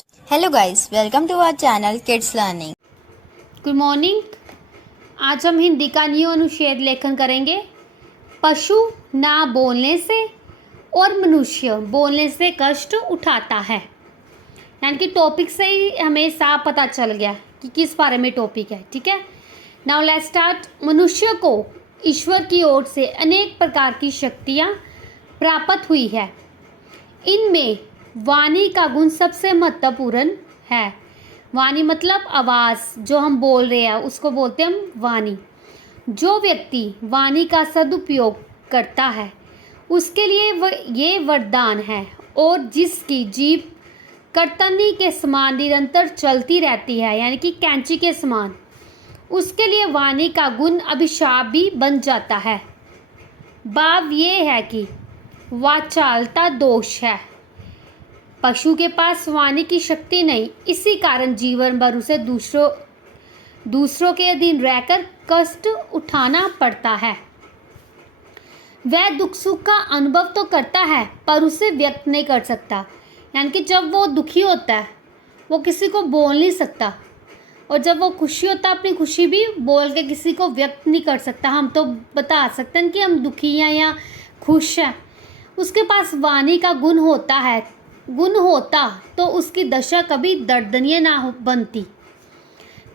Hello guys, welcome to our channel kids learning. Good morning. आज हम हिंदी का new अनुच्छेद लेखन करेंगे। पशु ना बोलने से और मनुष्य बोलने से कष्ट उठाता है। यानी कि टॉपिक से ही हमें साफ पता चल गया कि किस बारे में टॉपिक है। ठीक है, नाउ लेट्स स्टार्ट। मनुष्य को ईश्वर की ओर से अनेक प्रकार की शक्तियाँ प्राप्त हुई है। इनमें वाणी का गुण सबसे महत्वपूर्ण है। वाणी मतलब आवाज़, जो हम बोल रहे हैं उसको बोलते हैं हम वाणी। जो व्यक्ति वाणी का सदुपयोग करता है उसके लिए ये वरदान है, और जिसकी जीभ करतनी के समान निरंतर चलती रहती है, यानी कि कैंची के समान, उसके लिए वाणी का गुण अभिशाप भी बन जाता है। भाव ये है कि वाचालता दोष है। पशु के पास वाणी की शक्ति नहीं, इसी कारण जीवन भर उसे दूसरों के अधीन रहकर कष्ट उठाना पड़ता है। वह दुख सुख का अनुभव तो करता है पर उसे व्यक्त नहीं कर सकता। यानी कि जब वो दुखी होता है वो किसी को बोल नहीं सकता, और जब वो खुशी होता है अपनी खुशी भी बोल के किसी को व्यक्त नहीं कर सकता। हम तो बता सकते हैं कि हम दुखी हैं या खुश हैं। उसके पास वाणी का गुण होता तो उसकी दशा कभी दर्दनीय ना बनती।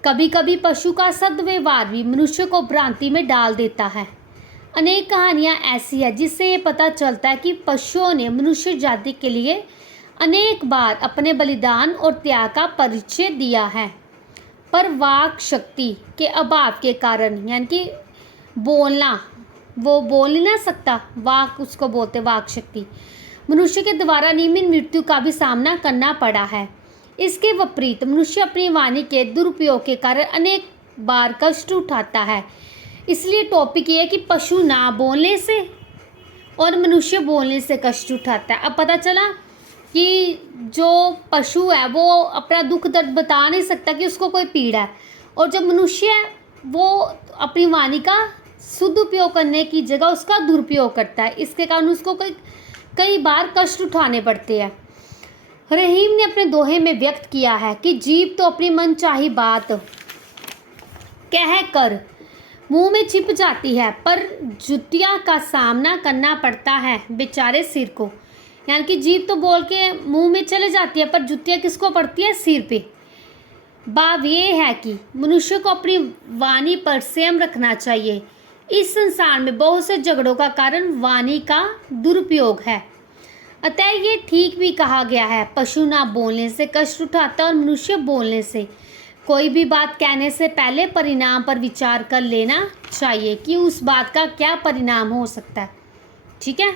कभी कभी पशु का सद्व्यवहार भी मनुष्य को भ्रांति में डाल देता है। अनेक कहानियाँ ऐसी है जिससे ये पता चलता है कि पशुओं ने मनुष्य जाति के लिए अनेक बार अपने बलिदान और त्याग का परिचय दिया है, पर वाक शक्ति के अभाव के कारण, यानी कि बोलना, वो बोल नहीं ना सकता, वाक उसको बोलते वाक शक्ति, मनुष्य के द्वारा नियमित मृत्यु का भी सामना करना पड़ा है। इसके विपरीत मनुष्य अपनी वाणी के दुरुपयोग के कारण अनेक बार कष्ट उठाता है। इसलिए टॉपिक ये है कि पशु ना बोलने से और मनुष्य बोलने से कष्ट उठाता है। अब पता चला कि जो पशु है वो अपना दुख दर्द बता नहीं सकता कि उसको कोई पीड़ा है, और जब मनुष्य है वो अपनी वाणी का सदुपयोग करने की जगह उसका दुरुपयोग करता है। इसके कारण उसको कई बार कष्ट उठाने पड़ते हैं। रहीम ने अपने दोहे में व्यक्त किया है कि जीभ तो अपनी मनचाही बात कह कर मुंह में छिप जाती है, पर जुतिया का सामना करना पड़ता है बेचारे सिर को। यानी कि जीभ तो बोल के मुंह में चले जाती है, पर जुतिया किसको पड़ती है? सिर पे। भाव ये है कि मनुष्य को अपनी वाणी पर संयम रखना चाहिए। इस संसार में बहुत से झगड़ों का कारण वाणी का दुरुपयोग है। अतः ये ठीक भी कहा गया है, पशु ना बोलने से कष्ट उठाता और मनुष्य बोलने से। कोई भी बात कहने से पहले परिणाम पर विचार कर लेना चाहिए कि उस बात का क्या परिणाम हो सकता है। ठीक है।